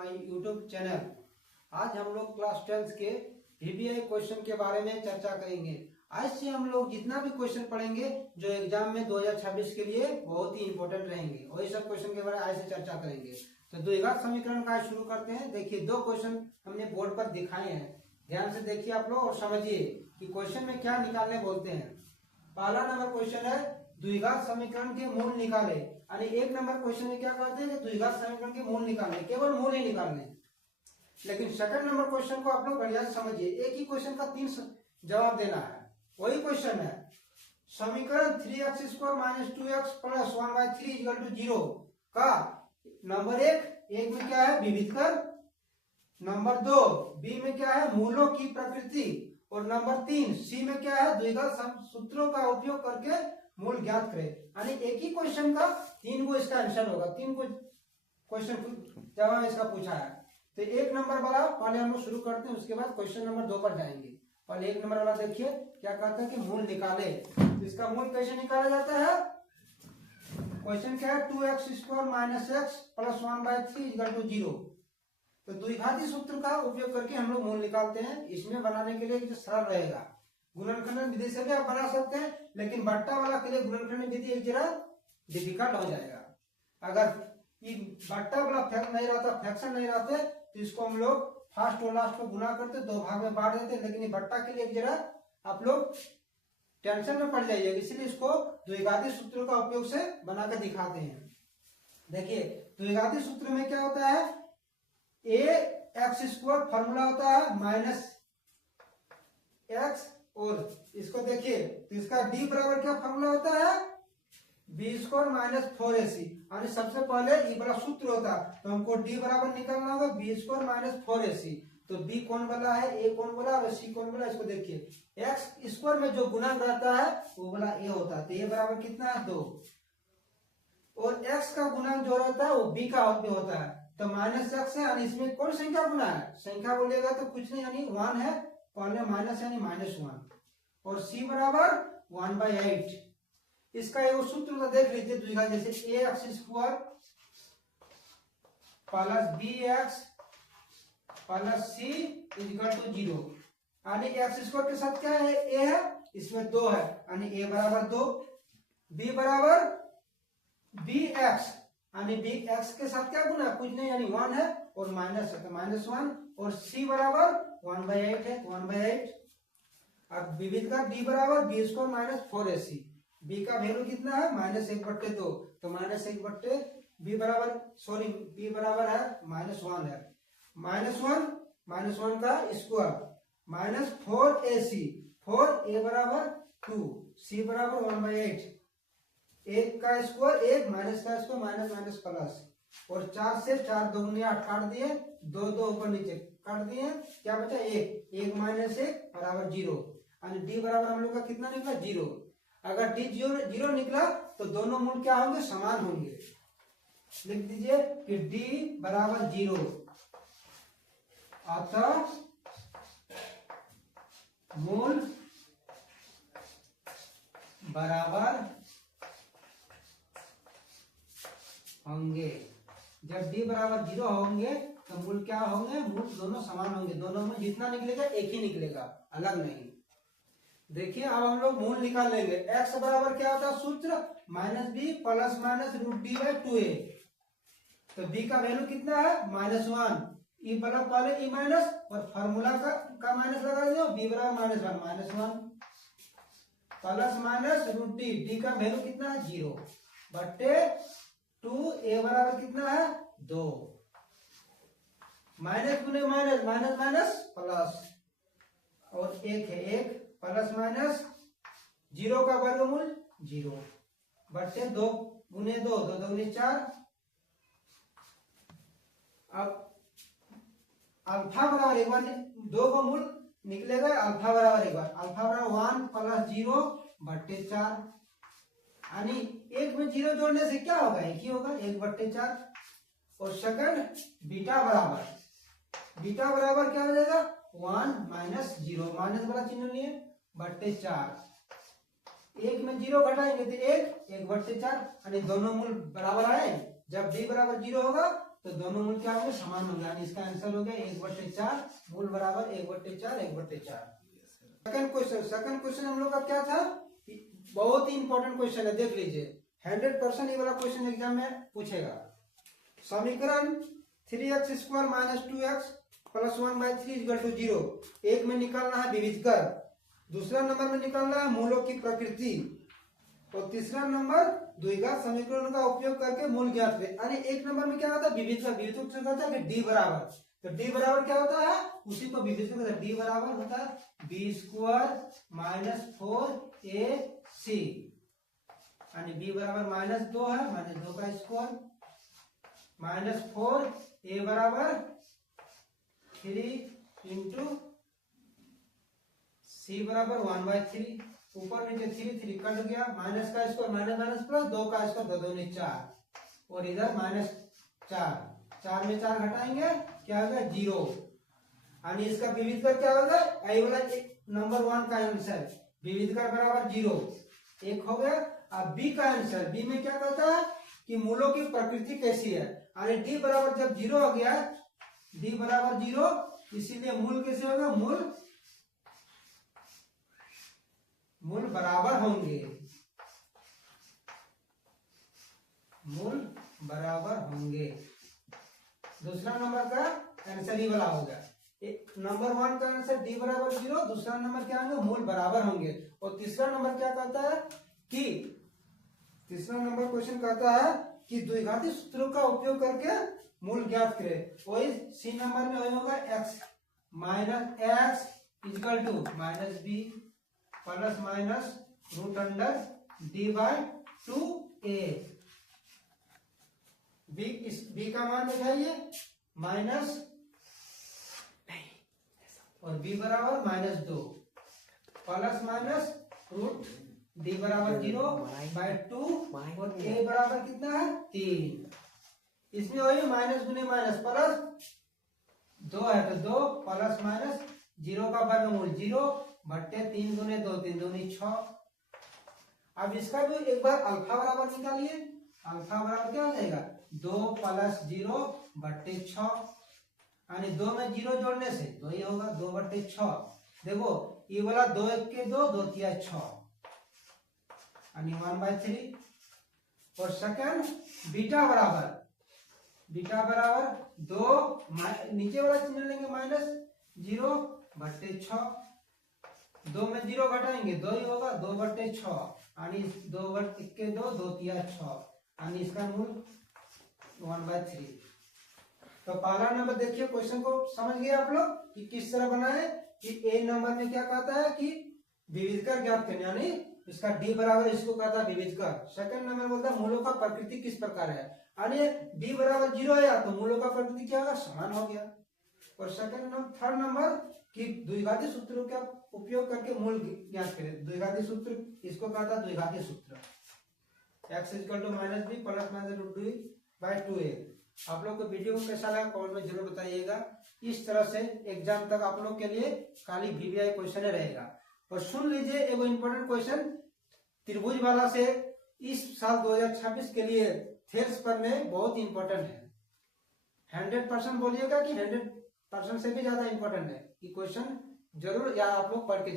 My YouTube channel. आज हम लोग क्लास 10th के VBI क्वेश्चन के बारे में चर्चा करेंगे। आज से हम लोग जितना भी क्वेश्चन पढ़ेंगे जो एग्जाम में 2026 के लिए बहुत ही इंपॉर्टेंट रहेंगे, वही सब क्वेश्चन के बारे में आज से चर्चा करेंगे। तो द्विघात समीकरण का शुरू करते हैं। देखिए, दो क्वेश्चन हमने बोर्ड पर दिखाए हैं, ध्यान से देखिए आप लोग और समझिए कि क्वेश्चन में क्या निकालने बोलते हैं। पहला नंबर क्वेश्चन है द्विघात समीकरण के मूल निकाले, यानी एक नंबर क्वेश्चन में क्या कहते हैं कि द्विघात समीकरण के मूल निकालने, केवल मूल ही निकालने। लेकिन सेकंड नंबर क्वेश्चन को आप लोग बढ़िया से समझिए, एक ही क्वेश्चन का 3 जवाब देना है। वही क्वेश्चन है समीकरण 3x² - 2x + 1/3 = 0 का नंबर एक में क्या है विविध कर, नंबर 2 बी में क्या है मूलों की प्रकृति, और नंबर 3 सी में क्या है द्विघात सूत्रों का उपयोग करके मूल ज्ञात करें। यानी एक ही क्वेश्चन का 3 को इसका आंसर होगा, 3 को क्वेश्चन जवाब इसका पूछा है। तो एक नंबर वाला पहले हम लोग शुरू करते हैं, उसके बाद क्वेश्चन नंबर 2 पर जाएंगे। पहले एक नंबर वाला देखिए क्या कहता है कि मूल निकाले। तो इसका मूल कैसे निकाला जाता है? क्वेश्चन क्या है 2x² - x + 1/3 = 0। तो द्विघाती सूत्र का उपयोग करके हम लोग मूल निकालते हैं। इसमें बनाने के लिए सरल रहेगा, गुणनखंड विधि से भी आप बना सकते हैं, लेकिन बट्टा वाला के लिए गुणनखंड विधि एक जरा डिफिकल्ट हो जाएगा। अगर बट्टा वाला नहीं रहता, फ्रैक्शन नहीं रहते, तो इसको हम लोग फर्स्ट और लास्ट को गुना करते, 2 भाग में बांट देते। लेकिन ये बट्टा के लिए एक जरा आप लोग टेंशन में पड़ जाइए, इसलिए इसको द्विघाती सूत्र का उपयोग से बनाकर दिखाते हैं। देखिए, द्विघाती सूत्र में क्या होता है, ax² फॉर्मूला होता है -x, और इसको देखिए तो इसका d बराबर क्या फॉर्मूला होता है b² - 4ac। यानी सबसे पहले ये बड़ा सूत्र होता है, तो हमको d बराबर निकालना होगा b² - 4ac। तो b कौन वाला है, a कौन बोला और c कौन बोला, इसको देखिए x² में जो गुणांक रहता है वो वाला a होता है। तो a बराबर कितना है 2, और x का गुणांक जो रहता है वो b का होता है। तो -x है, यानी इसमें कौन संख्या गुना है, संख्या बोलेगा तो कुछ नहीं, यानी 1 है, पहले माइनस यानी -1, और c बराबर 1/8। इसका एक सूत्र तो देख लीजिए द्विघात, जैसे ax² + bx + c = 0। यानी x² के साथ क्या है a है, इसमें 2 है, यानी a बराबर 2, b बराबर bx, यानी bx के साथ क्या गुना कुछ नहीं, यानी 1 है, और माइनस है तो -1, और c बराबर 1/8 है, 1/8। अब विविध का d बराबर b² - 4ac। b का वैल्यू कितना है -1/2, तो -1/, b बराबर b बराबर है -1 है, -1 का स्क्वायर -4ac, 4a बराबर 2, c बराबर 1/8, 1 का स्क्वायर 1, माइनस का स्क्वायर माइनस प्लस, और 4 से 4 2 गुने 8 काट दिए, 2 2 ऊपर नीचे काट दिए, क्या बचा 1, 1 - 1 बराबर 0। यानी d बराबर हम लोग का कितना निकला 0। अगर d 0 निकला तो दोनों मूल क्या होंगे, समान होंगे। लिख दीजिए कि d बराबर 0, अतः मूल बराबर होंगे। जब d बराबर 0 होंगे तो मूल क्या होंगे, मूल दोनों समान होंगे, दोनों में जितना निकलेगा एक ही निकलेगा, अलग नहीं। देखिए अब हम लोग मूल निकाल लेंगे। x बराबर क्या होता है सूत्र -b ± √d/2a। तो b का वैल्यू कितना है -1, e बराबर पहले e माइनस और फार्मूला का माइनस लगा दिया, b बराबर -1 प्लस √d, d का वैल्यू कितना है 0 बट्टे 2, a बराबर कितना है 2, माइनस गुने माइनस, माइनस माइनस प्लस, और 1 है 1, प्लस माइनस 0 का वर्गमूल 0 बट्टे 2 गुने 2, 2 दूनी 4। अब अल्फा बराबर एक बार 2 का मूल निकलेगा, अल्फा बराबर एक बार, अल्फा बराबर 1 + 0 बट्टे 4, यानी 1 में 0 जोड़ने से क्या होगा, 1 ही होगा, 1/4। और सेकंड बीटा बराबर क्या हो जाएगा 1 - 0, माइनस वाला चिन्ह लिए बट्टे 4, 1 में 0 घटाएंगे तो 1, 1/4, यानी दोनों मूल बराबर आए। जब d बराबर 0 होगा तो दोनों मूल क्या होंगे, समान होंगे, यानी इसका आंसर हो गया 1/4, मूल बराबर 1/4 1/4। सेकंड क्वेश्चन हम लोग का क्या था, बहुत ही इंपॉर्टेंट क्वेश्चन है, देख लीजिए 100% ये वाला क्वेश्चन एग्जाम में पूछेगा। समीकरण 3x² - 2x + 1/3 = 0 एक में निकालना है विविध कर, दूसरा नंबर में निकालना है मूलों की प्रकृति, और तीसरा नंबर द्विघात समीकरण का उपयोग करके मूल ज्ञात करें। यानी एक नंबर में क्या होता है, विविध का, विविध से होता है डी बराबर, तो डी बराबर क्या होता है, उसी को विविध से डी बराबर होता है b² - 4ac, यानी b बराबर -2 है, -2 का स्क्वायर, -4a बराबर 3 इंटू c बराबर 1/3, ऊपर नीचे 3 कट गया, माइनस का स्क्वायर माइनस प्लस 2 का स्क्वायर 2 दूनी 4, और इधर -4, 4 में 4 घटाएंगे क्या होगा 0, यानी इसका विविध कर क्या होगा, आई वाला नंबर 1 का आंसर विविध कर बराबर 0 एक हो गया। अब बी का आंसर, बी में क्या कहता है कि मूलों की प्रकृति कैसी है, यानी डी बराबर जब 0 हो गया, डी बराबर 0, इसीलिए मूल कैसे होगा, मूल बराबर होंगे, मूल बराबर होंगे। दूसरा नंबर का आंसर ही वाला होगा, नंबर 1 का आंसर डी बराबर 0, दूसरा नंबर क्या होंगे, मूल बराबर होंगे, और तीसरा नंबर क्या कहता है कि तीसरा नंबर क्वेश्चन कहता है कि द्विघाती सूत्रों का उपयोग करके मूल ज्ञात करें, वही सी नंबर में वही होगा x - b plus minus √d/2a, b का मान बताइए माइनस, और b बराबर -2 प्लस माइनस √d बराबर 0/2, और a बराबर कितना है 3, इसमें वही माइनस गुने माइनस प्लस 2 है तो 2 प्लस माइनस 0 का वर्गमूल 0/3 गुने 2 3 दूनी 6। अब इसका भी एक बार अल्फा बराबर निकालिए, अल्फा बराबर क्या हो जाएगा 2 + 0/6, यानी 2 में 0 जोड़ने से 2 ही होगा 2/6। देखो ये वाला 2 1 के 2 2 3 6, यानी 1/3, और सेकंड बीटा बराबर 2, नीचे वाला चिन्ह लेंगे -0/6, 2 में 0 घटाएंगे 2 ही होगा 2/6, यानी 2 1 के 2 2 3 6, यानी इसका मूल 1/3। तो पहला नंबर देखिए, क्वेश्चन को समझ गए आप लोग कि किस तरह बना है, कि ए नंबर में क्या कहता है कि विविध कर ज्ञात करना, यानी इसका डी बराबर इसको कहता है विविध कर। सेकंड नंबर बोलता है मूलों का प्रकृति किस प्रकार है, यानी डी बराबर 0 आया तो मूलों का प्रकृति क्या होगा, समान हो गया। और थर्ड नंबर कि द्विघाती सूत्रों का उपयोग करके मूल ज्ञात करें, द्विघाती सूत्र इसको कहता है द्विघाती सूत्र, x = -b प्लस √d/2a। आप लोग को वीडियो को कैसा लगा कमेंट में जरूर बताइएगा। इस तरह से एग्जाम तक आप लोग के लिए खाली वीवीआई क्वेश्चन रहेगा। और सुन लीजिए एगो इम्पोर्टेंट क्वेश्चन त्रिभुज वाला से, इस साल 2026 के लिए थेल्स पर में बहुत इंपॉर्टेंट है, 100% बोलिएगा कि 100% से भी ज्यादा इंपॉर्टेंट है, ये क्वेश्चन जरूर या आप लोग पढ़ के